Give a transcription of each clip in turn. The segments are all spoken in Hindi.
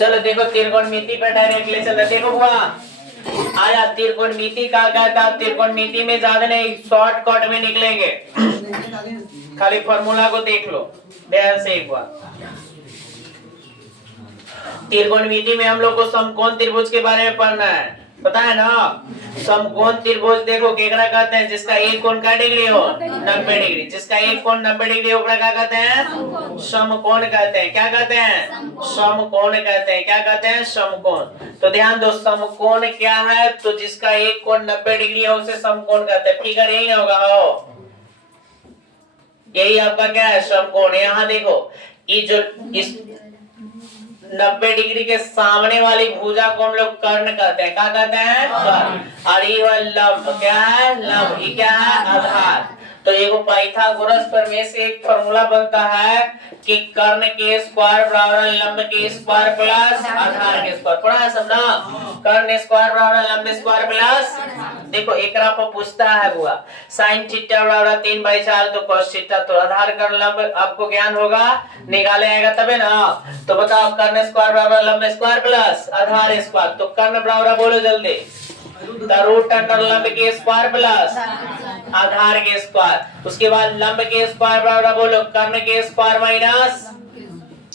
चलो देखो त्रिकोणमिति पे डायरेक्टली चलो देखो बुआ आया त्रिकोणमिति का कहता है त्रिकोणमिति में ज्यादा नहीं शॉर्टकट में निकलेंगे खाली फॉर्मूला को देख लो ध्यान से एक बार त्रिकोणमिति में हम लोग को समकोण त्रिभुज के बारे में पढ़ना है पता है ना समकोण त्रिभुज देखो केकरा कहते हैं जिसका एक कोण का डिग्री हो 90 डिग्री जिसका एक कोण 90 डिग्री हो क्या कहते हैं समकोण कहते हैं क्या कहते हैं समकोण कहते हैं क्या कहते हैं समकोण तो ध्यान दो समकोण क्या है तो जिसका एक कोण 90 डिग्री है उसे समकोण कहते हैं फिगर यही ना होगा हो यही आपका क्या है समकोण यहाँ देखो ये जो इस 90 डिग्री के सामने वाली भुजा को हम लोग कर्ण कहते हैं क्या कहते हैं कर्ण और ये लंब क्या है लंब ये क्या है आधार तो एगो पाइथागोरस प्रमेय से एक फॉर्मूला बनता है कि कर्ण के स्क्वायर बराबर लंब के स्क्वायर प्लस आधार के स्क्वायर पढ़ा है सब ना कर्ण स्क्वायर बराबर लंब स्क्वायर प्लस देखो एकरा पर पूछता है बुआ sin थीटा बराबर 3/4 तो cos थीटा तो आधार कर्ण लंब आपको ज्ञान होगा निकाले आएगा तबे ना तो बताओ कर्ण स्क्वायर बराबर लंब स्क्वायर प्लस आधार स्क्वायर तो कर्ण बराबर बोलो जल्दी रूट अंडर लंब के स्क्वायर प्लस आधार के स्क्वायर उसके बाद लंब के स्क्वायर बराबर बोलो कर्ण के स्क्वायर माइनस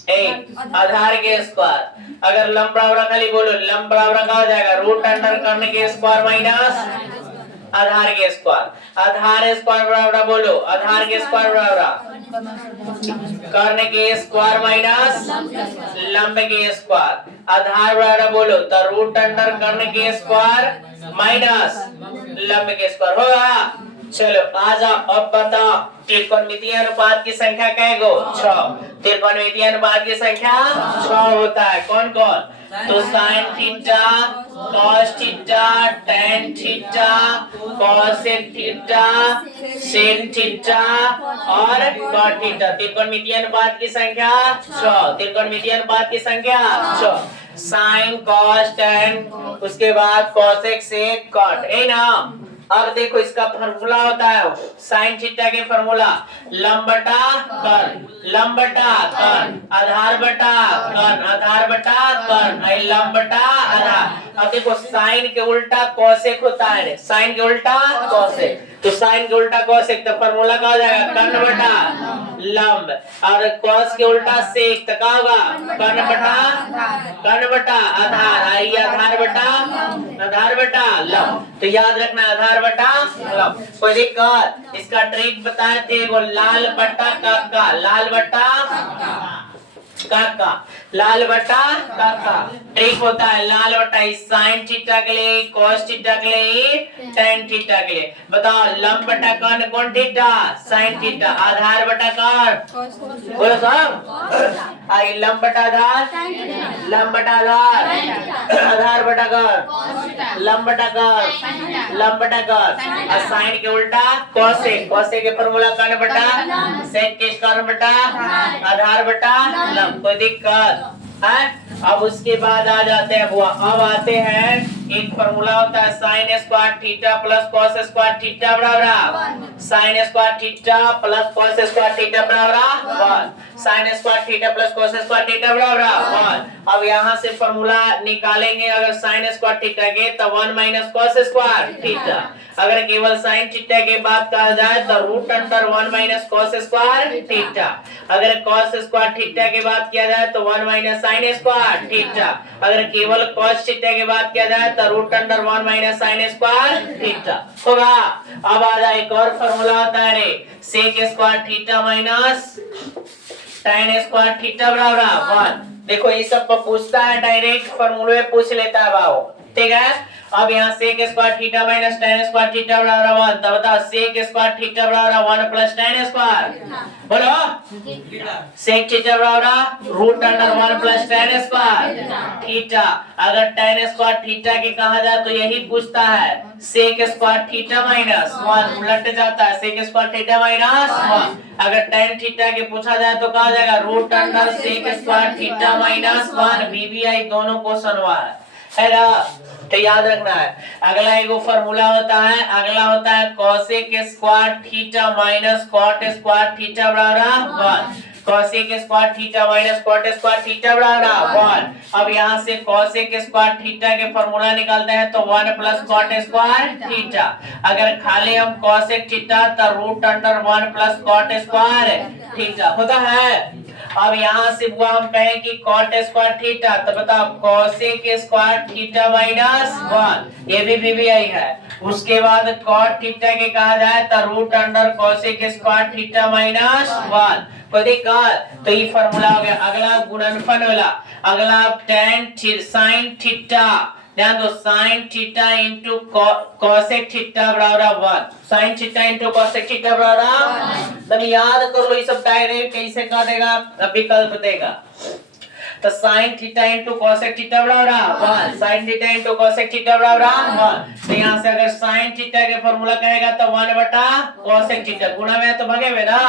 एक आधार के स्क्वायर अगर लंब बराबर खाली बोलो लंब बराबर कहा जाएगा रूट अंडर कर्ण के स्क्वायर माइनस आधार के स्क्वायर आधार स्क्वायर बराबर बोलो आधार के स्क्वायर बराबर कर्ण के स्क्वायर माइनस लंब के स्क्वायर आधार बराबर बोलो तो रूट अंडर कर्ण के स्क्वायर माइनस लंब के स्क्वायर होगा चलो आ जाओ अब बताओ त्रिकोणमितीय अनुपात की संख्या क्या गो 6 त्रिकोणमितीय अनुपात की संख्या 6 होता है कौन कौन तो sin theta cos theta tan theta cosec theta sin theta और cot थीटा त्रिकोणमितीय अनुपात की संख्या 6 त्रिकोणमितीय अनुपात की संख्या 6 sin cos tan उसके बाद cosec sec cot है ना अब देखो इसका फॉर्मूला होता है sin थीटा के फॉर्मूला लंब बटा कर्ण आधार बटा कर्ण लंब बटा आधार अब देखो sin के उल्टा cosec होता है sin के उल्टा cosec तो sin के उल्टा cosec तो फॉर्मूला क्या हो जाएगा कर्ण बटा लंब और cos के उल्टा sec तो क्या होगा कर्ण बटा आधार आई आधार बटा लंब तो याद रखना आधार बटा लंब कोई दिक्कत इसका ट्रिक बताए थे वो लाल बटा काका ट्रिक होता है लाल बटा sin थीटा के लिए cos थीटा के लिए tan थीटा के लिए बताओ लंब बटा कर्ण कौन थीटा sin थीटा आधार बटा कर्ण बोलो सब आई लंब बटा आधार आधार बटा कर्ण लंब बटा कर्ण और sin के उल्टा cosec के फॉर्मूला कर्ण बटा sec के कर्ण बटा आधार बटा लंब कोई दिक्कत है अब उसके बाद आ जाते हैं बुआ अब आते हैं एक फॉर्मूला होता है sin square theta plus cos square theta बराबर sin square theta plus cos square theta बराबर 1 sin square theta plus cos square theta बराबर 1 अब यहाँ से फॉर्मूला निकालेंगे अगर sin स्क्वायर थीटा के तो 1 माइनस cos स्क्वायर थीटा अगर केवल sin थीटा के बाद कहा जाए तो root under 1 minus cos square theta अगर cos स्क्वायर थीटा के बाद किया जाए तो 1 माइनस sin स्क्वायर थीटा अगर केवल cos थीटा के बाद किया जाए तो root under 1 minus sin square theta होगा अब आ जाए एक और फॉर्मूला होता है रे sec square theta minus tan square theta बराबर 1 देखो ये सब पर पूछता है डायरेक्ट फॉर्मूले पूछ लेता है बाबू ठीक है अब यहाँ sec square theta minus tan square theta बराबर 1 तो बताओ sec स्क्वायर थीटा बराबर 1 प्लस tan स्क्वायर बोलो sec थीटा बराबर root under 1 plus tan square theta अगर tan स्क्वायर थीटा के कहा जाए तो यही पूछता है sec स्क्वायर थीटा माइनस 1 उलट जाता है sec स्क्वायर थीटा माइनस 1 अगर tan थीटा के पूछा जाए तो कहा जाएगा root under sec square theta minus 1 BBI दोनों क्वेश्चन हुआ है ना तो याद रखना है अगला एक फॉर्मूला होता है cosec square theta minus cot square theta बराबर 1 cosec square theta minus cot square theta बराबर 1। अब यहाँ से cosec स्क्वायर थीटा के फॉर्मूला निकालते हैं तो 1 प्लस cot स्क्वायर थीटा। अगर खाली हम cosec थीटा तो root under 1 plus cot square theta होता है। अब यहाँ से हुआ हम कहें कि cot स्क्वायर थीटा तो बताओ cosec स्क्वायर थीटा माइनस 1 ये भी वीवीआई है। उसके बाद cot थीटा के कहा जाए तो root under cosec square theta minus 1 कोई दिक्कत। तो ये फॉर्मूला हो गया। अगला गुणनफल वाला, अगला tan sin थीटा, ध्यान दो sin theta into cosec theta बराबर 1, sin theta into cosec theta बराबर। तब याद कर लो ये सब डायरेक्ट कैसे कर देगा, विकल्प देगा। तो sin theta into cosec theta बराबर 1, sin theta into cosec theta बराबर 1। तो यहाँ से अगर sin थीटा के फॉर्मूला कहेगा तो 1 बटा cosec थीटा, गुणा में तो भागे में ना।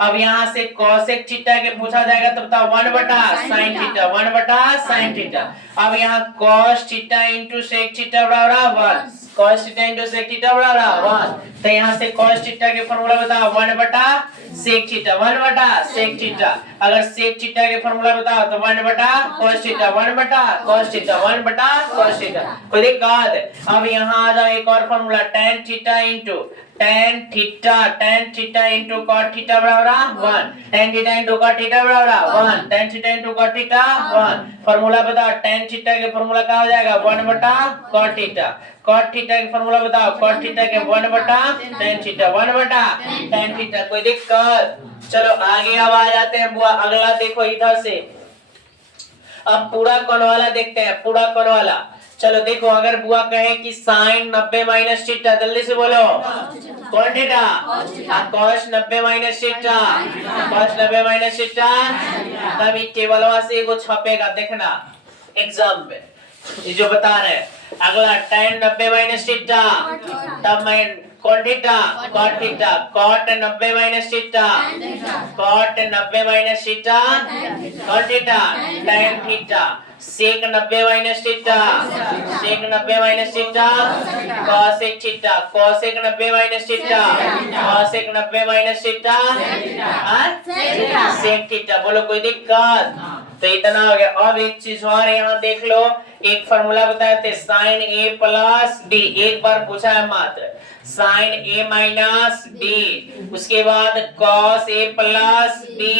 अब यहाँ से cosec थीटा के पूछा जाएगा तो बताओ 1 बटा sin थीटा, 1 बटा sin थीटा। अब यहाँ cos theta into sec theta बराबर 1, cos theta into sec theta बराबर 1। तो यहाँ से cos थीटा के फॉर्मूला बताओ 1 बटा sec थीटा, 1 बटा sec थीटा। अगर sec थीटा के फॉर्मूला बताओ तो 1 बटा cos थीटा, 1 बटा cos थीटा, 1 बटा cos थीटा। कोई दिक्कत। अब यहाँ आ जाओ एक और formula tan theta into tan theta into cot theta बराबर 1, tan theta into cot theta बराबर 1, tan theta into cot theta 1। Formula बताओ tan थीटा के फॉर्मूला क्या हो जाएगा 1 बटा cot थीटा, cot थीटा के फॉर्मूला बताओ cot थीटा के 1 बटा tan थीटा, 1 बटा tan थीटा। कोई दिक्कत। चलो आगे अब आ जाते हैं बुआ। अगला देखो इधर से, अब पूरा कौन वाला देखते हैं, पूरा कौन वाला। चलो देखो अगर बुआ कहे कि sin 90 माइनस थीटा, जल्दी से बोलो कौन theta, cos 90 minus theta, cos 90 minus theta. तब ये टेबलवा से एगो छपेगा देखना एग्जाम में, ये जो बता रहे हैं। अगला tan 90 माइनस थीटा, तब मैं cos theta, cot theta, cot 90 minus theta, cot 90 minus theta, cos theta tan theta, sec 90 minus theta, sec 90 minus theta, cosec theta, cosec 90 minus theta, cosec 90 minus theta, sec theta. बोलो कोई दिक्कत। तो इतना हो गया। अब एक चीज और यहाँ देख लो, एक फॉर्मूला बताए थे sin a प्लस b, एक बार पूछा है मात्र sin a माइनस b, उसके बाद cos a plus b,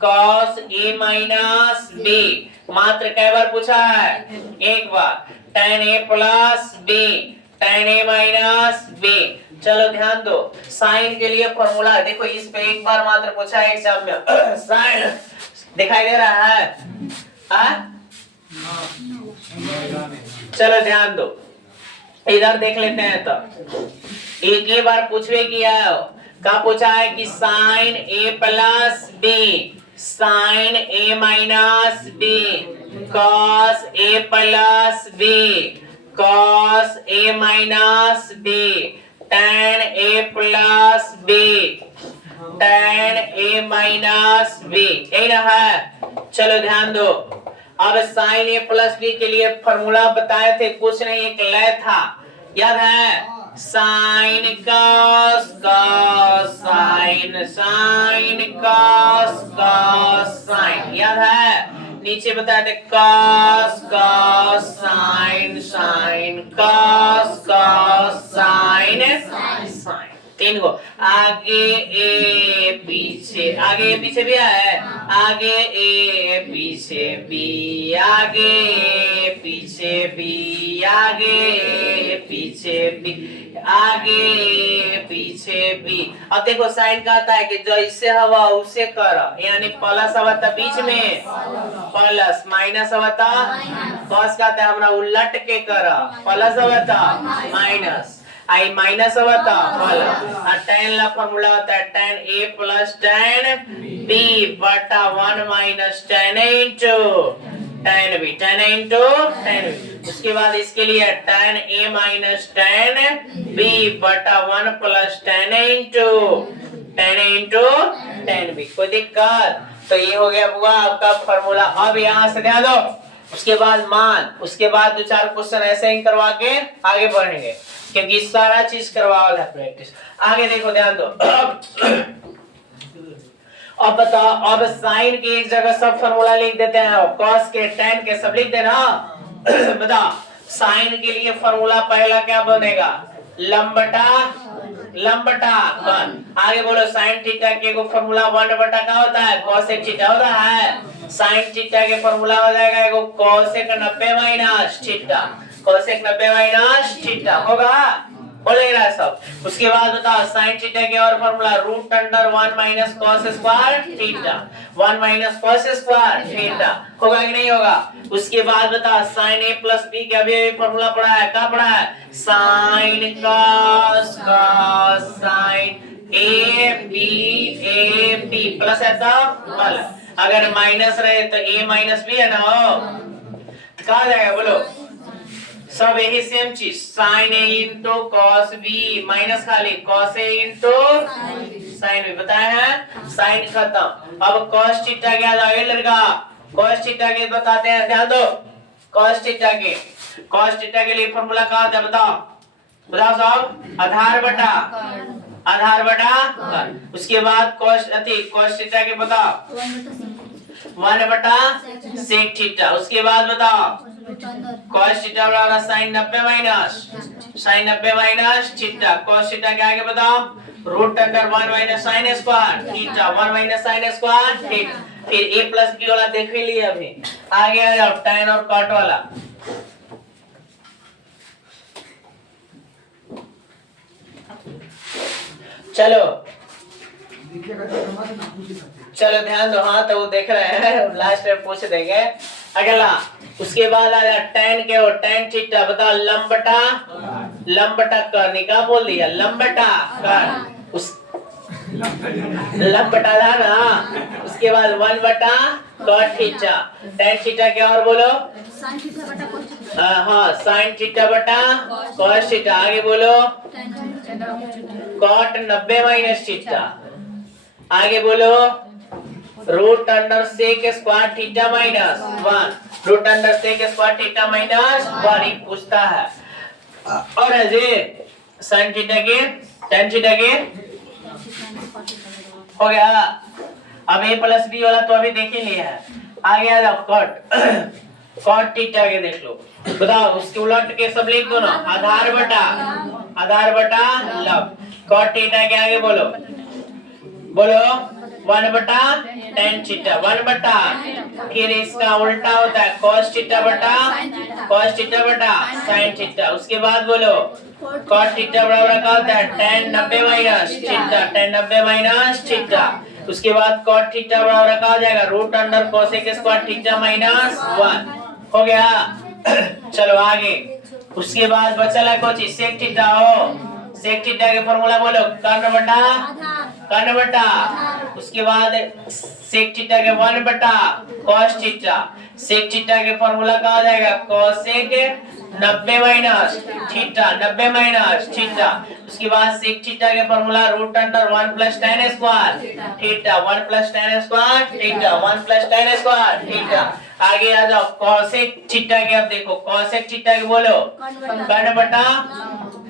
cos a minus b, मात्र कई बार पूछा है, एक बार tan a plus b, tan a minus b। चलो ध्यान दो, साइन के लिए फॉर्मूला देखो, इस पे एक बार मात्र पूछा है एग्जाम में। साइन दिखाई दे रहा है, चलो ध्यान दो, इधर देख लेते हैं। तो एक ही बार पूछवे किया है, क्या पूछा है कि sine a plus b, sine a minus b, cos a plus b, cos a minus b, tan a plus b, tan a minus b, यही ना है। चलो ध्यान दो, अब साइन a प्लस b के लिए फॉर्मूला बताए थे, कुछ नहीं एक लय था, याद है, sine cos cos sine, sine cos cos sine, याद है। नीचे बताए थे cos cos sine, sine cos cos sine, sine, तीन को आगे ए पीछे, आगे ए पीछे भी है, आगे ए पीछे बी, आगे ए पीछे बी, आगे ए पीछे बी, आगे ए पीछे बी। अब देखो साइन का आता है कि जो इससे हवा उससे कर, यानी प्लस हवा था बीच में प्लस, माइनस हवा था कॉस का था हमरा उलट के कर, प्लस हवा था माइनस, आई माइनस हुआ था प्लस, और tan ला फॉर्मूला होता है tan a plus tan b बटा 1 minus tan a into tan b, tan a into tan b। उसके बाद इसके लिए tan a minus tan b बटा 1 plus tan a into tan b। कोई दिक्कत। तो ये हो गया बुआ आपका फॉर्मूला। अब यहाँ से ध्यान दो, उसके बाद मान, उसके बाद दो चार क्वेश्चन ऐसे ही करवा के आगे बढ़ेंगे, क्योंकि सारा चीज करवा वाला है प्रैक्टिस। आगे देखो ध्यान दो, अब बताओ, अब साइन की एक जगह सब फॉर्मूला लिख देते हैं, कॉस के tan के सब लिख देना। बताओ साइन के लिए फॉर्मूला पहला क्या बनेगा, लंबटा लंबटा कॉन। आगे बोलो साइन थीटा के को फॉर्मूला 1 बटा क्या होता है, कोसेक थीटा होता है। साइन थीटा के फॉर्मूला हो जाएगा एगो cosec 90 minus theta, cosec 90 minus theta होगा, बोलेगा सब। उसके बाद बताओ साइन थीटा के और formula root under 1 minus cos square theta, 1 minus cos square theta होगा कि नहीं होगा। उसके बाद बताओ साइन ए प्लस बी के अभी फॉर्मूला पढ़ा है, क्या पढ़ा है, sine cos cos sine A B plus है तो प्लस, अगर माइनस रहे तो ए माइनस बी है ना, कहा जाएगा बोलो, सब यही सेम चीज, साइन ए इंटू कॉस बी माइनस खाली cos A into sine B, बताया है। साइन खत्म, अब कॉस थीटा क्या आगे लड़का, कॉस थीटा के बताते हैं, ध्यान दो। कॉस थीटा के लिए फॉर्मूला क्या होता है, बताओ बताओ सब, आधार बटा। उसके बाद कॉस थीटा के बताओ 1 बटा सेक थीटा। उसके बाद बताओ cos थीटा बराबर sin 90 minus theta, cos theta के आगे बताओ root under 1 minus sin square theta, 1 minus sin square theta. फिर a प्लस b वाला देख ही लिया अभी, आगे आ जाओ tan और cot वाला। चलो ध्यान दो, हाँ तो वो देख रहे हैं, लास्ट में पूछ देंगे। अगला उसके बाद आया tan के, और tan थीटा बताओ लंबटा करने का बोल दिया, लंबटा कर उस लंबटा था ना। उसके बाद 1 बटा cot थीटा, tan थीटा क्या और बोलो, हाँ sin थीटा बटा cos थीटा, आगे बोलो cot 90 माइनस थीटा, आगे बोलो root under sec square theta minus 1, root under sec square theta minus 1 ही पूछता है। और ऐसे sin थीटा के tan थीटा के हो गया। अब a प्लस b वाला तो अभी देख ही लिया है, आगे आ जाओ cot थीटा के देख लो, बताओ उसके उलट के सब लिख दो ना, आधार बटा लब। cot थीटा के आगे बोलो 1 बटा tan थीटा, 1 बटा, फिर इसका उल्टा होता है cos थीटा बटा sin थीटा। उसके बाद बोलो cot थीटा बराबर क्या होता है, tan 90 minus theta, tan 90 minus theta. उसके बाद cot थीटा बराबर क्या हो जाएगा, root under cosec square theta minus 1 हो गया। चलो आगे, उसके बाद बचा है कुछ सेक थीटा हो, सेक थीटा के फॉर्मूला बोलो कर्ण बटा। उसके बाद सेक थीटा के 1 बटा cos थीटा, सेक थीटा के फॉर्मूला क्या हो जाएगा, कोसेक 90 माइनस थीटा। उसके बाद सेक थीटा के formula root under 1 plus tan square theta, 1 plus tan square theta, 1 plus tan square theta. आगे आ जाओ कोसेक थीटा के, अब देखो कोसेक थीटा के बोलो कर्ण बटा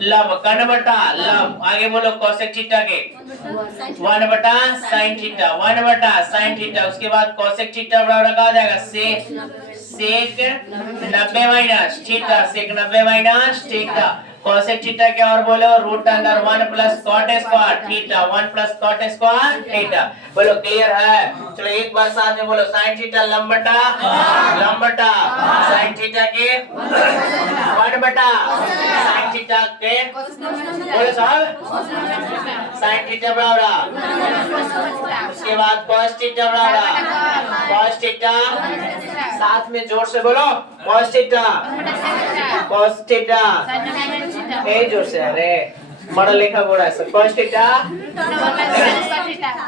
लब, आगे बोलो कोसेक थीटा के 1 बटा sin थीटा, 1 बटा sin थीटा। उसके बाद कोसेक थीटा बराबर क्या हो जाएगा, sec 90 minus theta, sec 90 minus theta. Cosec theta के और बोलो root under 1 plus cot square theta, 1 plus cot square theta. बोलो क्लियर है। चलो एक बार साथ में बोलो sin थीटा लंबटा sin थीटा के 1 बटा sin थीटा के, बोलो साहब sin थीटा बराबर, उसके बाद cos थीटा बराबर cos थीटा, साथ में जोर से बोलो cos थीटा ए जोर से, अरे बड़ा लेखा बोला है सब, cos थीटा।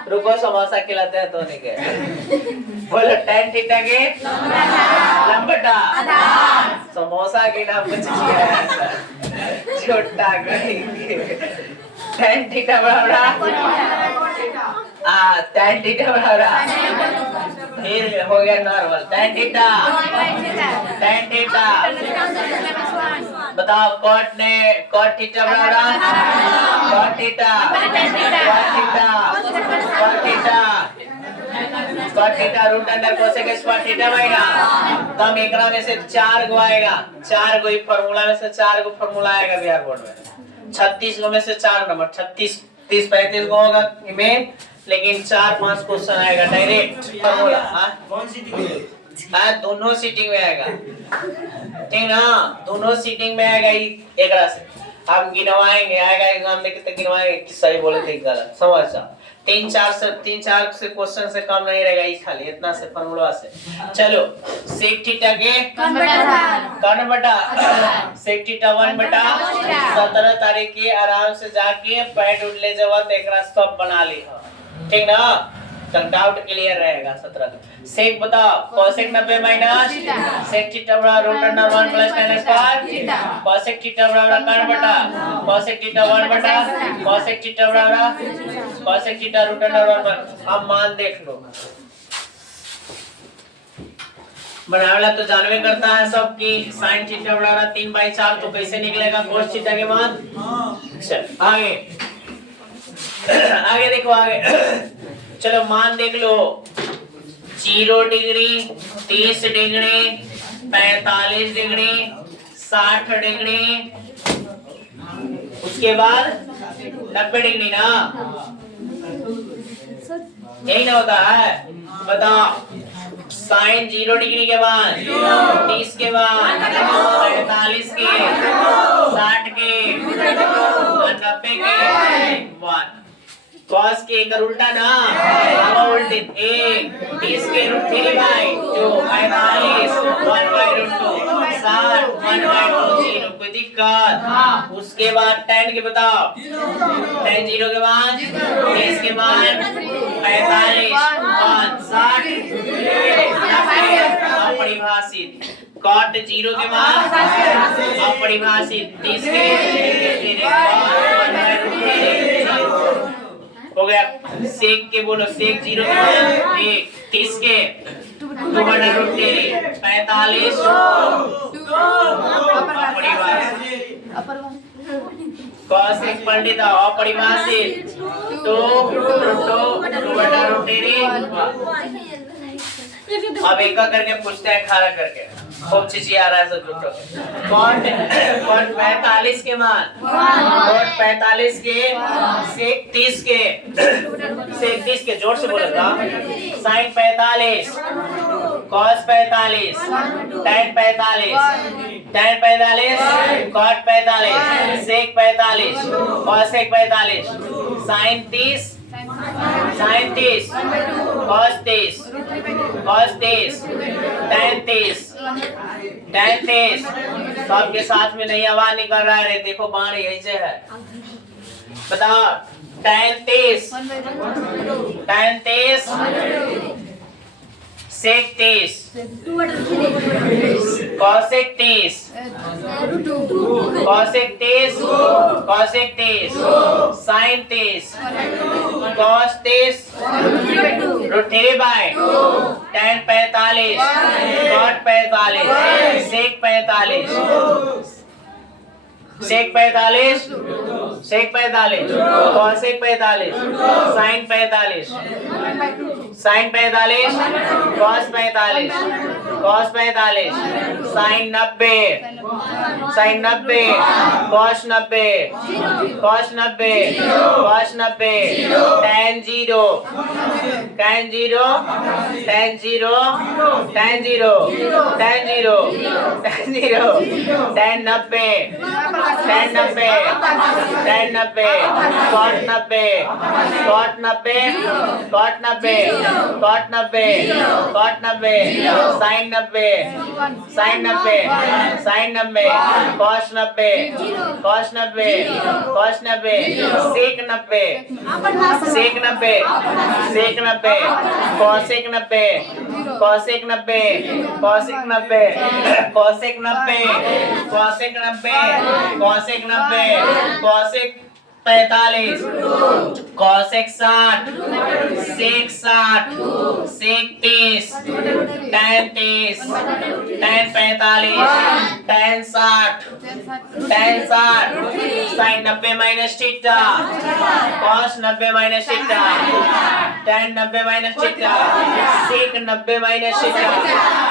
रुको समोसा खिलाते हैं तो नहीं के, बोलो tan थीटा के लंबटा, समोसा के नाम कुछ किया है छोटा tan थीटा बराबर tan थीटा बराबर, फिर हो गया नॉर्मल tan थीटा बताओ cot थीटा बराबर cot थीटा cot theta root under cosec square theta आएगा। तब एकरा में से 4 गो आएगा, 4 गो फार्मूला में से 4 गो फार्मूला आएगा बिहार बोर्ड में। 36 गो में से 4 नंबर 36 30 35 गो होगा में, लेकिन 4-5 क्वेश्चन आएगा डायरेक्ट फार्मूला। कौन सीटिंग में? दोनों सीटिंग में आएगा, ठीक ना, दोनों सीटिंग में आएगा। एकरा से आप गिनवाएंगे, आएगा एग्जाम में कितने गिनवाएंगे कि सही बोले थे गलत, समझ जाओ। 3-4 से क्वेश्चन से कम नहीं रहेगा, ये खाली इतना से फार्मूला से। चलो सेक थीटा के कौन बटा सेक थीटा 1/17 तारीख के आराम से जाके पैड उठ ले जाओ, तो एकरा सब बना ली, ठीक ना, तो डाउट क्लियर रहेगा। 17 सेक बताओ कोसेक 90 माइनस सेक थीटा बराबर root under 1 plus tan square cosec theta बराबर कौन बटा कोसेक थीटा 1 बटा कोसेक थीटा बराबर कोसेक थीटा रूट अंडर 1। अब मान देख लो, बनावला तो जानवे करता है सब की sin थीटा बराबर 3/4, तो कैसे निकलेगा cos थीटा के मान। चल आगे आगे देखो आगे। चलो मान देख लो, 0 डिग्री 30 डिग्री 45 डिग्री 60 डिग्री, उसके बाद 90 डिग्री ना, यही ना होता है। बताओ साइन 0 डिग्री के बाद 30 के बाद 45 के 60 के 90 के बाद cos के एक उल्टा ना, अब उल्टे 30 के √3/2 45 1/2 60 1/2 0, कोई दिक्कत। उसके बाद tan के बताओ, tan 0 के बाद 30 के बाद 45 5 60 अपरिभाषित, cot 0 के बाद अपरिभाषित 30 के फिर 1/√3 हो गया। सेक के बोलो, सेक 0 के बाद 1 30 के 2/√3 45 कोसेक पंडित अपरिभाषित 2/√3। अब एक करके पूछते हैं, खारा करके खूब चीज़ आ रहा है सब लोग। कॉट 45 के मान कॉट 45 के सेक 30 के जोर से बोला था। साइन 45 कॉस 45 tan 45 कॉट 45 सेक 45 कॉसेक 45 साइन 30 cos 30 tan 30 सबके साथ में नहीं आवाज निकल रहा है, देखो बाण ऐसे है। बताओ tan 30 sec 30 cosec 30 sin 30 cos 30 √3/2 tan 45 cot 45 sec 45 sec 45 cosec 45 sin 45 cos 45 sin 90 cos 90 tan 0 tan 0 tan 90 cot 90 sin 90 cos 90 sec 90 cosec 45 cosec 60 sec 60 sec 30 tan 30 tan 45 tan 60 sin 90 minus theta cos 90 minus theta tan 90 minus theta sec 90 minus theta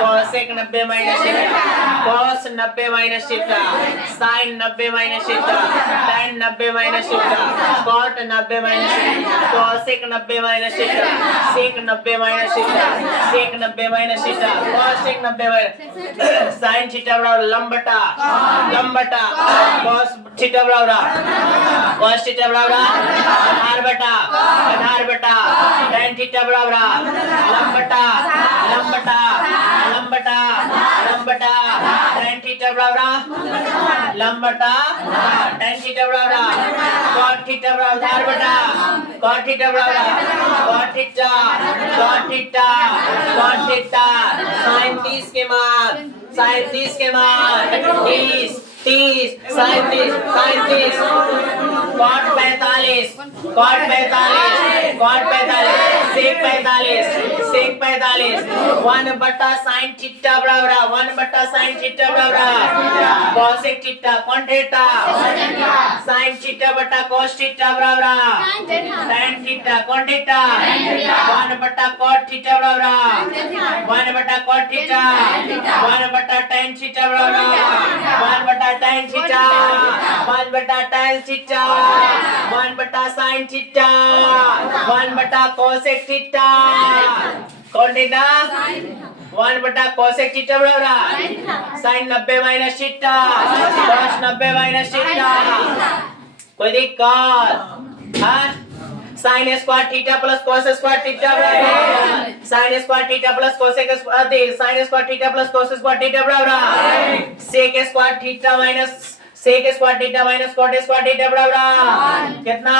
cosec 90 minus theta cos 90 minus theta sin 90 minus theta tan 90 minus theta cot 90 minus theta cosec 90 minus theta sec 90 minus theta sec 90 minus theta cosec 90 minus sin theta बराबर लंबटा cos थीटा बराबर cos थीटा बराबर आधार बटा tan थीटा बराबर लंबटा tan थीटा बराबर लंबटा tan थीटा बराबर cot थीटा बराबर आधार बटा cot थीटा बराबर cot थीटा sin 30 के मान 30 sin 30 cot 45 sec 45 1 बटा sin थीटा बराबर cosec theta cos theta sin theta बटा cos थीटा बराबर tan थीटा कौन थीटा 1 बटा cot थीटा बराबर 1 बटा cot थीटा 1 बटा tan थीटा बराबर 1 बटा tan थीटा 1 बटा tan थीटा 1 बटा sin थीटा 1 बटा cosec थीटा कौन थीटा 1 बटा cosec थीटा बराबर sin 90 minus theta cos 90 minus theta कोई दिक्कत हाँ sin square theta plus cos square theta बराबर sin square theta plus cosec square sin square theta plus cos square theta बराबर sec square theta minus sec square theta minus cot square theta बराबर कितना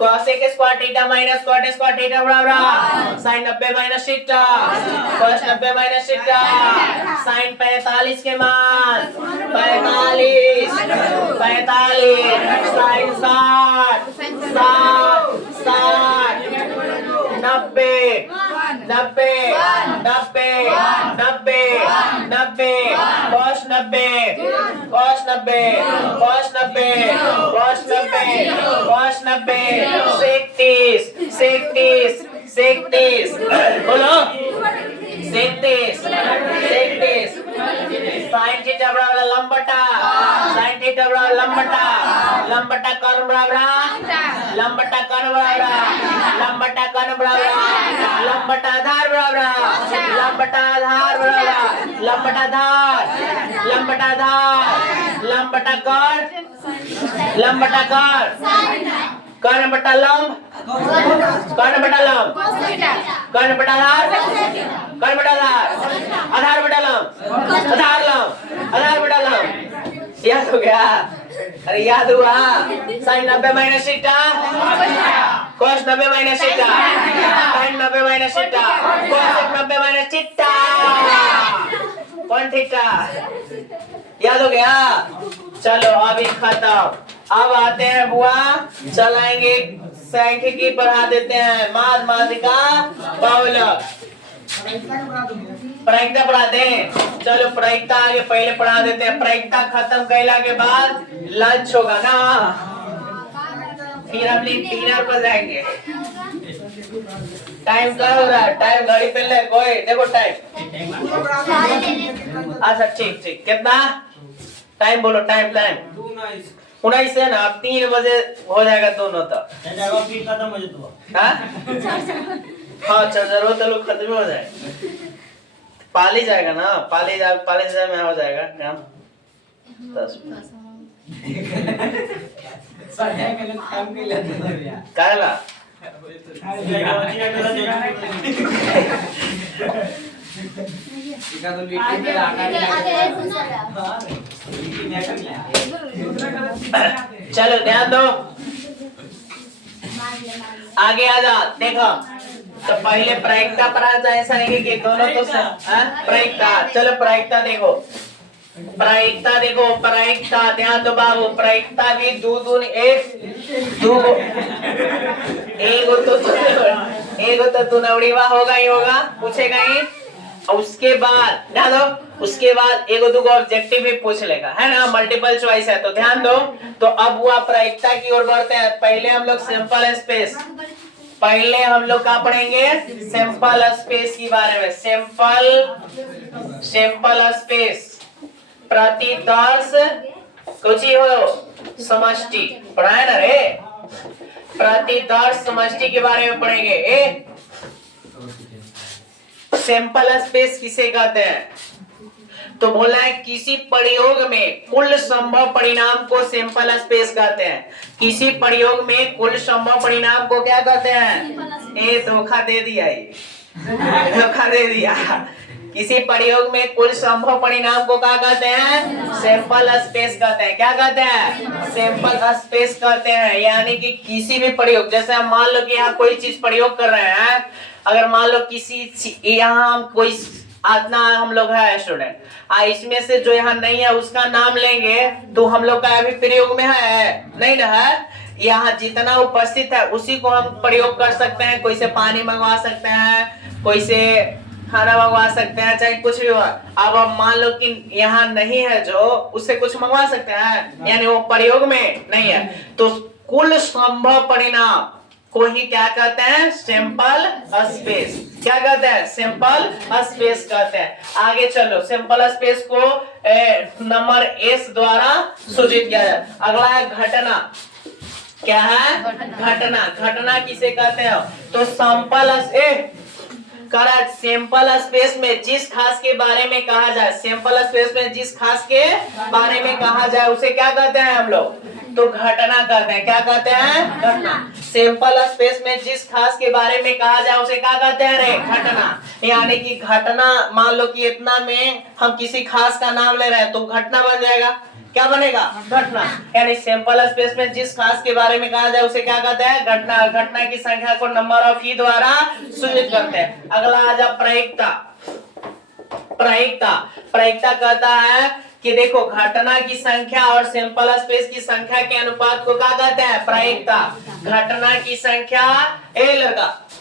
cosec square theta minus cot square theta बराबर sin 90 minus theta cos 90 minus theta sin 45 के मान 45 sin 60 बोलो 60 sin थीटा बराबर लंबटा sin थीटा बराबर लंबटा कर्ण बराबर लंबटा कर्ण बराबर लंबटा आधार बराबर लंबटा कर्ण बटा लंब कर्ण बटा आधार आधार बटा लंब याद हो गया अरे याद हुआ sin 90 minus theta cos 90 minus theta sin 90 minus theta cosec 90 minus theta cos theta याद हो गया चलो अभी खत्म अब आते हैं बुआ चलाएंगे सांख्यिकी पढ़ा देते हैं माध्यमिका बहुलक प्रायिकता पढ़ा दें चलो प्रायिकता आगे पहले पढ़ा देते हैं प्रायिकता खत्म कैला के बाद लंच होगा ना फिर हम डिनर पर जाएंगे टाइम क्या हो रहा है टाइम घड़ी पे ले कोई देखो टाइम अच्छा ठीक कितना टाइम बोलो टाइम 19 है ना अब 3 बजे हो जाएगा दोनों तक हाँ चार्जर हो तो लोग खत्म हो जाए पाली जाएगा ना पाली में हो जाएगा काम 10 काला चलो ध्यान दो आगे आ जा देखो तो पहले प्रायिकता पढ़ा जाए ऐसा नहीं कि दोनों तो प्रायिकता चलो प्रायिकता देखो प्रायिकता ध्यान दो बाबू प्रायिकता भी दो एगो तो तू नवड़ीवा होगा ही होगा पूछेगा ही उसके बाद ध्यान दो, उसके बाद एगो दूगो ऑब्जेक्टिव भी पूछ लेगा, है ना, मल्टीपल चॉइस है, तो ध्यान दो। तो अब हुआ प्रायिकता की ओर बढ़ते हैं। पहले हम लोग सिंपल स्पेस, पहले हम लोग क्या पढ़ेंगे, सिंपल स्पेस के बारे में। सिंपल स्पेस प्रतिदर्श कुछ ही हो समष्टि पढ़ाए ना रे, प्रतिदर्श समष्टि के बारे में पढ़ेंगे। सैंपल स्पेस किसे कहते हैं, तो बोला है किसी प्रयोग में कुल संभव परिणाम को सैंपल स्पेस कहते हैं। किसी प्रयोग में कुल संभव परिणाम को क्या कहते हैं, ये धोखा दे दिया, ये धोखा दे दिया। किसी प्रयोग में कुल संभव परिणाम को क्या कहते हैं, सैंपल स्पेस कहते हैं। क्या कहते हैं, सैंपल स्पेस कहते हैं। यानी कि किसी भी प्रयोग, जैसे हम मान लो कि यहाँ कोई चीज प्रयोग कर रहे हैं, अगर मान लो किसी यहाँ हम कोई आतना हम लोग है स्टूडेंट, इसमें से जो यहाँ नहीं है उसका नाम लेंगे, तो हम लोग का अभी प्रयोग में है नहीं ना है, यहाँ जितना उपस्थित है उसी को हम प्रयोग कर सकते हैं। कोई से पानी मंगवा सकते हैं, कोई से खाना मंगवा सकते हैं, चाहे कुछ भी हो। अब हम मान लो कि यहाँ नहीं है जो, उससे कुछ मंगवा सकते हैं, यानी वो प्रयोग में नहीं है। तो कुल संभव परिणाम को ही क्या कहते हैं, सैंपल स्पेस। क्या कहते हैं, सैंपल स्पेस कहते हैं। आगे चलो, सैंपल स्पेस को नंबर एस द्वारा सूचित किया जाए। अगला है घटना। क्या है, घटना। घटना किसे कहते हैं, तो सैंपल स्पेस में जिस खास के बारे में कहा जाए, सैंपल स्पेस में जिस खास के बारे में कहा जाए उसे क्या कहते हैं हम लोग, तो घटना कहते हैं। क्या कहते हैं, घटना। सैंपल स्पेस में जिस खास के बारे में कहा जाए उसे क्या कहते हैं रे, घटना। यानी कि घटना, मान लो कि इतना में हम किसी खास का नाम ले रहे हैं तो घटना बन जाएगा। क्या बनेगा, घटना। यानी सैंपल स्पेस में जिस खास के बारे में कहा जाए उसे क्या कहते हैं, घटना। घटना की संख्या को नंबर ऑफ ई द्वारा सूचित करते हैं। अगला आ जा प्रायिकता। प्रायिकता कहता है कि देखो घटना की संख्या और सैंपल स्पेस की संख्या के अनुपात को क्या कहते हैं, प्रायिकता। घटना की संख्या,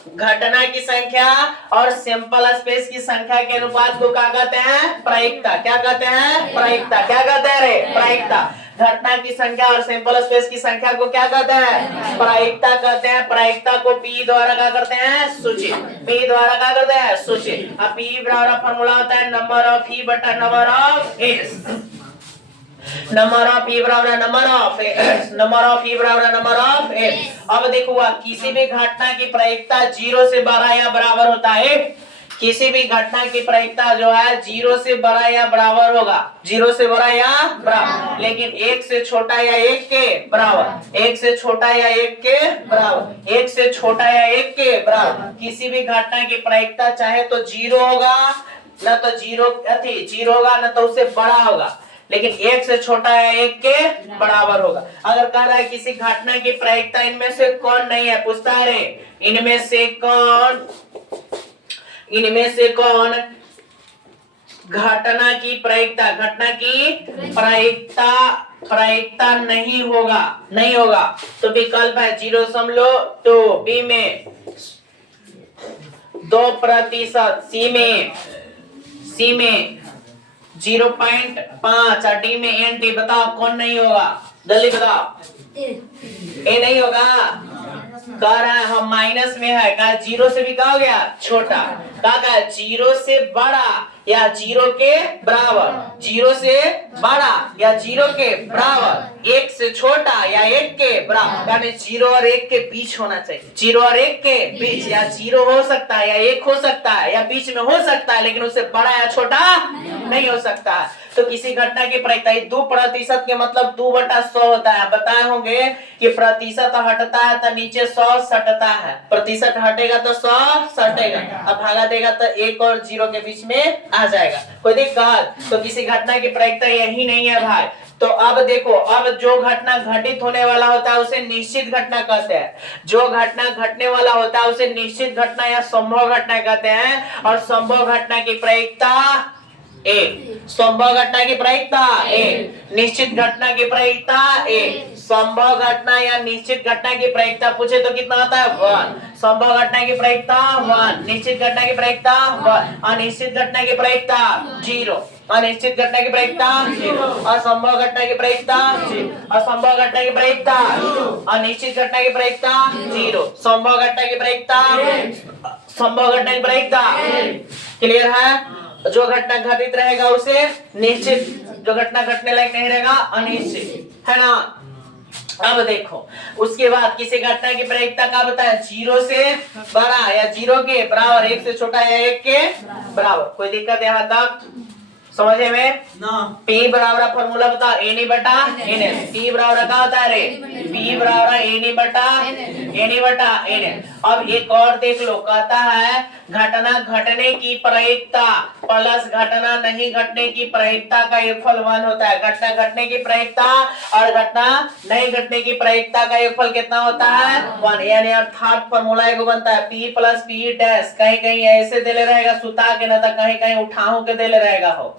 घटना की संख्या और सैंपल स्पेस की संख्या के अनुपात को क्या कहते हैं, प्रायिकता। क्या कहते हैं, प्रायिकता। क्या कहते हैं रे, प्रायिकता। घटना की संख्या और सैंपल स्पेस की संख्या को क्या कहते हैं, प्रायिकता कहते हैं। प्रायिकता को पी द्वारा क्या करते हैं, सूचित। पी द्वारा क्या करते हैं, सूचित। अब पी बराबर फॉर्मूला होता है नंबर ऑफ ई बटा number of S. Number of E बराबर number of S, number of E बराबर नंबर ऑफ एस। अब देखो किसी भी घटना की प्रायिकता 0 से बड़ा या बराबर होता है। किसी भी घटना की प्रायिकता जो है 0 से बड़ा या बराबर होगा, 0 से बड़ा या बराबर। लेकिन 1 से छोटा या 1 के बराबर, 1 से छोटा या 1 के बराबर, 1 से छोटा या 1 के बराबर। किसी भी घटना की प्रायिकता चाहे तो 0 होगा, न तो 0 होगा, न तो उससे बड़ा होगा, लेकिन 1 से छोटा या 1 के बराबर होगा। अगर कह रहा है किसी घटना की प्रायिकता इनमें से कौन नहीं है, पूछता है रे, इनमें से कौन घटना की प्रायिकता नहीं होगा, तो विकल्प है 0.2, बी में 2%, सी में 0.5 और डी में एंटी। बताओ कौन नहीं होगा, जल्दी बताओ। ए नहीं होगा, कह रहा है हम माइनस में है, कहा 0 से भी क्या हो गया, छोटा। कहा 0 से बड़ा या 0 के बराबर, 0 से बड़ा या 0 के बराबर, 1 से छोटा या 1 के बराबर। यानी 0 और 1 के बीच होना चाहिए, 0 और 1 के बीच। या 0 हो सकता है या 1 हो सकता है या बीच में हो सकता है, लेकिन उससे बड़ा या छोटा नहीं हो सकता है। तो किसी घटना की प्रायिकता 2% के मतलब 2/100 होता है। बताए होंगे कि प्रतिशत हटता है तो नीचे 100 सटता है, प्रतिशत हटेगा तो 100 सटेगा, अब भागा देगा तो 1 और 0 के बीच में आ जाएगा। कोई दिक्कत? तो किसी घटना की प्रायिकता यही नहीं है भाई। तो अब देखो, अब जो घटना घटित होने वाला होता है उसे निश्चित घटना कहते हैं, जो घटना घटने वाला होता है उसे निश्चित घटना या संभव घटना कहते हैं। और संभव घटना की प्रायिकता ए, संभव घटना की प्रायिकता ए, निश्चित घटना की प्रायिकता ए, संभव घटना या निश्चित घटना की प्रायिकता पूछे तो कितना होता है 1। संभव घटना की प्रायिकता 1, निश्चित घटना की प्रायिकता 1, अनिश्चित घटना की प्रायिकता 0, अनिश्चित घटना की प्रायिकता 0, असंभव घटना की प्रायिकता 0, असंभव घटना की प्रायिकता, अनिश्चित घटना की प्रायिकता 0, संभव घटना की प्रायिकता, संभव घटना की प्रायिकता। क्लियर है? जो घटना घटित रहेगा उसे निश्चित, जो घटना घटने लायक नहीं रहेगा अनिश्चित, है ना। अब देखो उसके बाद किसी घटना की प्रायिकता का बताया 0 से बड़ा या 0 के बराबर, 1 से छोटा या 1 के बराबर। कोई दिक्कत यहाँ तक समझे में? P बराबर फॉर्मूला बता एनी बटा एन एस। P बराबर क्या होता है रे? P बराबर एनी बटा एन एस। अब एक और देख लो, कहता है घटना घटने की प्रायिकता प्लस घटना नहीं घटने की प्रायिकता का योगफल 1 होता है। घटना घटने की प्रायिकता और घटना नहीं घटने की प्रायिकता का योगफल कितना होता है 1। यानी अर्थात फॉर्मूला एगो बनता है P प्लस P डैश, कहीं कहीं ऐसे देले रहेगा सुता के, न तो कहीं कहीं उठाओ के देले रहेगा हो,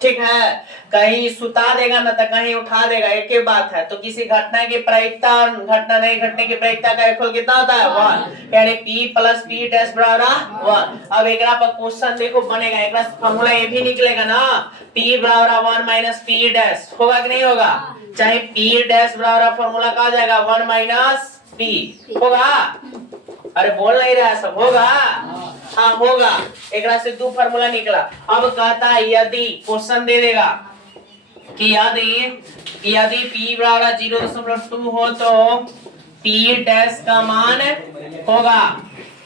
ठीक है। कहीं सुता देगा ना तो कहीं उठा देगा, एक ही बात है। तो किसी घटना की प्रायिकता और घटना नहीं घटने की प्रायिकता का योगफल कितना होता है 1, यानी P प्लस P डैश बराबर 1। अब एकरा पर क्वेश्चन देखो बनेगा, एकरा फॉर्मूला ये भी निकलेगा ना, P बराबर 1 माइनस P डैश, होगा कि नहीं होगा? चाहे P डैश बराबर फॉर्मूला कहा जाएगा 1 माइनस P, होगा? अरे बोल नहीं रहा सब, होगा? हाँ होगा। एक से 2 फार्मूला निकला। अब कहता है यदि क्वेश्चन दे देगा कि यदि P बराबर 0.2 हो तो P डैश का मान होगा,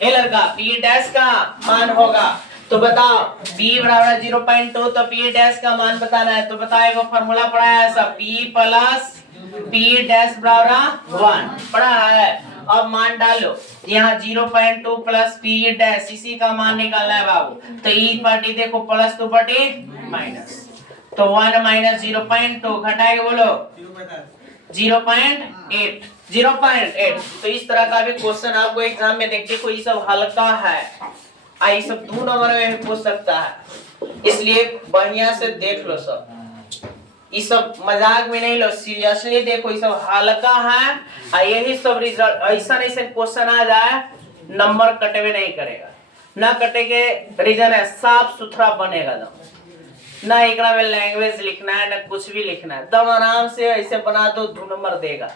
ए लड़का P डैश का मान होगा। तो बताओ P बराबर 0.2 तो P डैश का मान बताना है। तो बताएगा फॉर्मूला पढ़ा है ऐसा, P प्लस P डैश बराबर 1 पढ़ा है। अब मान डालो यहाँ 0.2 प्लस P डैश, इसी का मान निकालना है बाबू। तो ई पार्टी देखो प्लस 2 पार्टी माइनस, तो 1 माइनस 0.2 घटाएगा बोलो 0.8, 0.8। तो इस तरह का भी क्वेश्चन आपको एग्जाम में देखिए, कोई सब हल्का है, आई सब 2 नंबर में पूछ सकता है, इसलिए बढ़िया से देख लो सब, ये सब मजाक में नहीं लो, सीरियसली देखो, ये सब हल्का है। यही सब रिजल्ट ऐसा नहीं से क्वेश्चन आ जाए नंबर कटे हुए नहीं करेगा, ना कटे के रीजन है, साफ सुथरा बनेगा दम, ना एकरा में लैंग्वेज लिखना है ना कुछ भी लिखना है, दम आराम से ऐसे बना दो 2 नंबर देगा,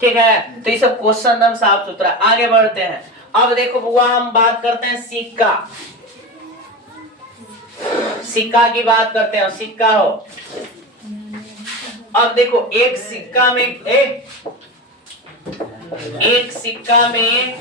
ठीक है। तो ये सब क्वेश्चन दम साफ सुथरा। आगे बढ़ते हैं। अब देखो बुआ हम बात करते हैं सिक्का, सिक्का की बात करते हैं, सिक्का हो। अब देखो एक सिक्का में एक सिक्का में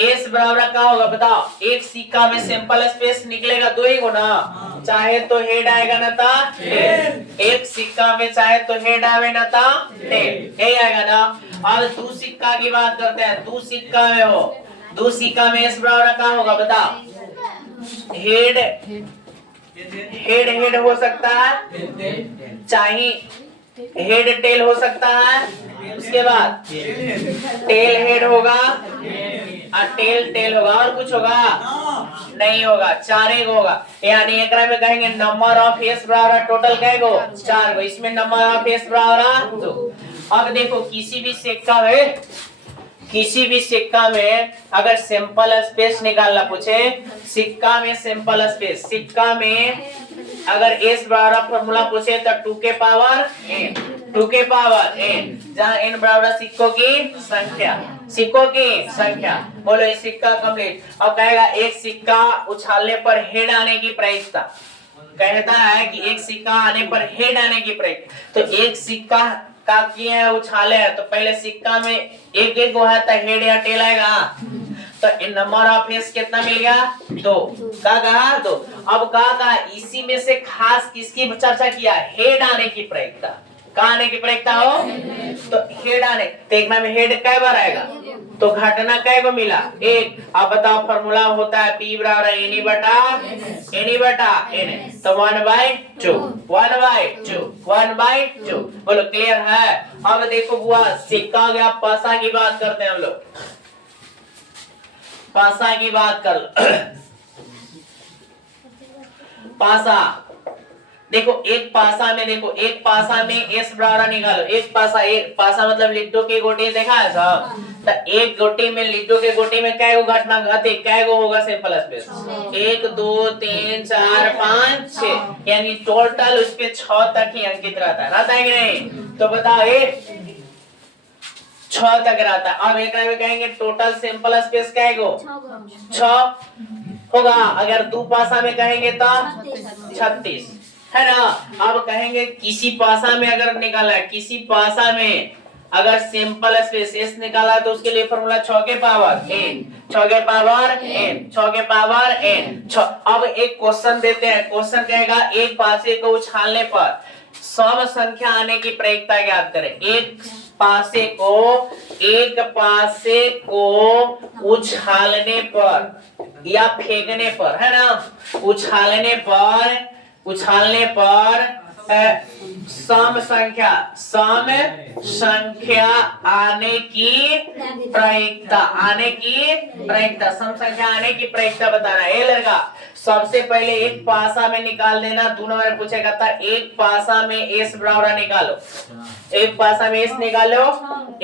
एस बराबर क्या होगा बताओ? एक सिक्का में सैंपल स्पेस निकलेगा 2 ही गुना, चाहे तो हेड आएगा ना था टेल। एक सिक्का में चाहे तो हेड आवे ना था टेल, यही आएगा ना। अब 2 सिक्का की बात करते हैं, 2 सिक्का में हो, 2 सिक्का में एस बराबर क्या होगा बताओ? हेड हेड हो सकता है, चाहे हेड टेल हो सकता है, उसके बाद टेल हेड होगा और टेल होगा, और कुछ होगा नहीं होगा, 4 होगा। यानी एक में कहेंगे नंबर ऑफ एस बराबर टोटल कहेगो 4 गो, इसमें नंबर ऑफ एस बराबर 2। अब देखो किसी भी सिक्का में अगर सैंपल स्पेस निकालना पूछे, सिक्का में सैंपल स्पेस, सिक्का में अगर एस बराबर फॉर्मूला पूछे तो 2 के पावर n, जहाँ n बराबर सिक्कों की संख्या, बोलो ये सिक्का कंप्लीट। अब कहेगा एक सिक्का उछालने पर हेड आने की प्रायिकता, कहता है कि एक सिक्का आने पर हेड आने की प्रायिकता। तो एक सिक्का का किए है उछाले है, तो पहले सिक्का में एक वो है तो हेड या टेल आएगा, तो नंबर ऑफ एस कितना मिल गया 2, का कहा 2। अब कहा इसी में से खास किसकी चर्चा किया? हेड आने की प्रायिकता, कहाँ आने की प्रायिकता हो तो हेड आने, तो एक में हेड कै बार आएगा, तो घटना कै को मिला 1। अब बताओ फॉर्मूला होता है P बराबर एनी बटा एन, तो 1/2 बोलो क्लियर है। अब देखो बुआ सिक्का हो गया, पासा की बात करते हैं हम लोग, पासा की बात कर लो। पासा देखो एक पासा में, देखो एक पासा में एस बराबर निकालो। एक पासा मतलब लिट्टो की गोटी देखा है सब। तो एक गोटी में, लिट्टो के गोटी में कै गो घटना घटे, कै गो होगा सिंपल स्पेस? 1 2 3 4 5 6, यानी टोटल उस पे 6 तक ही अंकित रहता है कि नहीं? तो बताओ ये 6 तक रहता है। अब एक में कहेंगे टोटल सिंपल स्पेस कै गो? 6 होगा। अगर दो पासा में कहेंगे तो 36 है ना। अब कहेंगे किसी पासा में अगर निकाला है, किसी पासा में अगर सिंपल स्पेस एस निकाला है तो उसके लिए फॉर्मूला 6 के पावर n, 6 के पावर n, 6 के पावर n। अब एक क्वेश्चन देते हैं। क्वेश्चन कहेगा एक पासे को उछालने पर सम संख्या आने की प्रायिकता ज्ञात करें। एक पासे को उछालने पर या फेंकने पर, है ना, उछालने पर सम संख्या आने की प्रायिकता, सम संख्या आने की प्रायिकता बताना है। लड़का सबसे पहले एक पासा में निकाल देना। 2 नंबर में पूछेगा था एक पासा में एस बराबर निकालो। एक पासा में एस निकालो,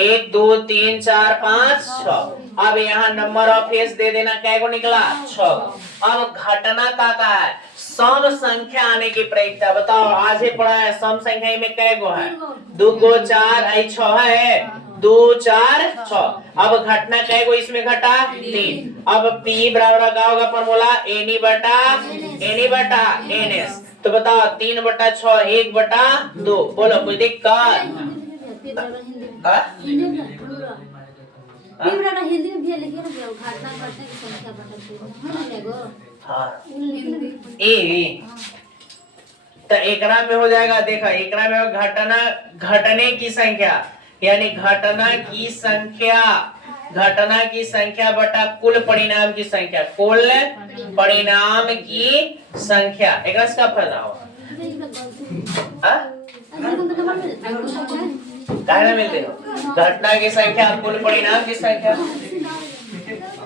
1 2 3 4 5 6। अब यहाँ नंबर ऑफ एस दे देना, कै को निकला? 6। अब घटना का है सम संख्या आने की प्रायिकता बताओ। आज ही पढ़ा है सम संख्या में कै गो है? 2 गो 4 आई 6 है, 2 4 6। अब घटना कै गो इसमें घटा? 3। अब P बराबर का होगा फॉर्मूला एनी बटा ns। तो बताओ 3/6 1/2। बोलो कोई दिक्कत? तो एकरा में हो जाएगा, देखा एकरा में घटने की संख्या, यानी घटना की संख्या बटा कुल परिणाम की संख्या, कुल परिणाम की संख्या। एकरा से क्या फायदा हो? कहना मिलते हो घटना की संख्या कुल परिणाम की संख्या।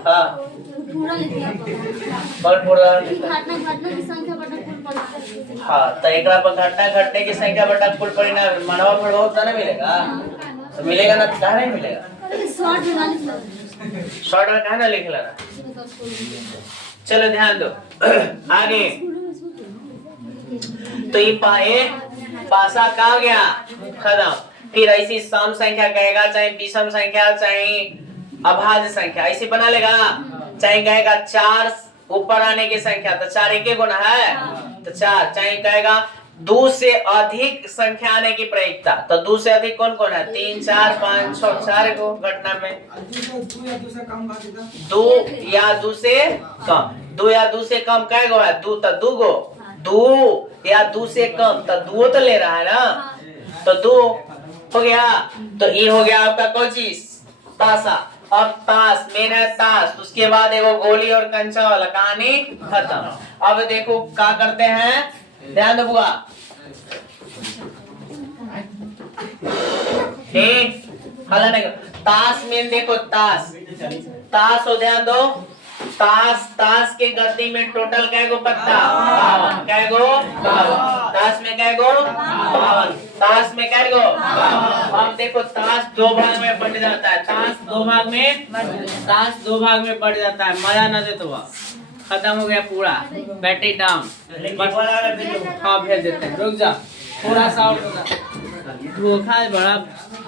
हाँ हाँ, तो एक घटना घटने की संख्या बटा कुल परिणाम मनवा पर बहुत ना मिलेगा, तो मिलेगा ना, कहा नहीं मिलेगा। शॉर्ट में कहा ना लिख लेना। चलो ध्यान दो आगे। तो ये पासा का हो गया खत्म। फिर ऐसी सम संख्या कहेगा, चाहे विषम संख्या, चाहे अभाज्य संख्या, ऐसे बना लेगा। चाहे कहेगा 4 ऊपर आने की संख्या, तो 4 एक गुना है तो 4। चाहे कहेगा 2 से अधिक संख्या आने की प्रायिकता, तो 2 से अधिक कौन कौन है? 3 4 5 6 4 को घटना में 2 या 2 से कम, 2 या 2 से कम कै गो है? 2 तो 2 गो, 2 या 2 से कम तो 2 तो ले रहा है ना, तो 2 हो गया। तो ये हो गया आपका कौन चीज? तासा। अब ताश मेन है ताश, उसके बाद एगो गोली और कंचा वाला, कहानी खत्म। अब देखो क्या करते हैं, ध्यान दो बुआ। ठीक हला नहीं, ताश में देखो ताश हो, ध्यान दो। ताश के गद्दी में टोटल कै गो पत्ता? 52। कै गो? 52। ताश में कै गो? 52। ताश में कै गो? 52। अब देखो ताश 2 भाग में बट जाता है, ताश 2 भाग में बढ़ जाता है। मजा न दे तो खत्म हो गया पूरा, बैटरी डाउन। हाँ भेज देते हैं, रुक जा, थोड़ा सा और धोखा है बड़ा।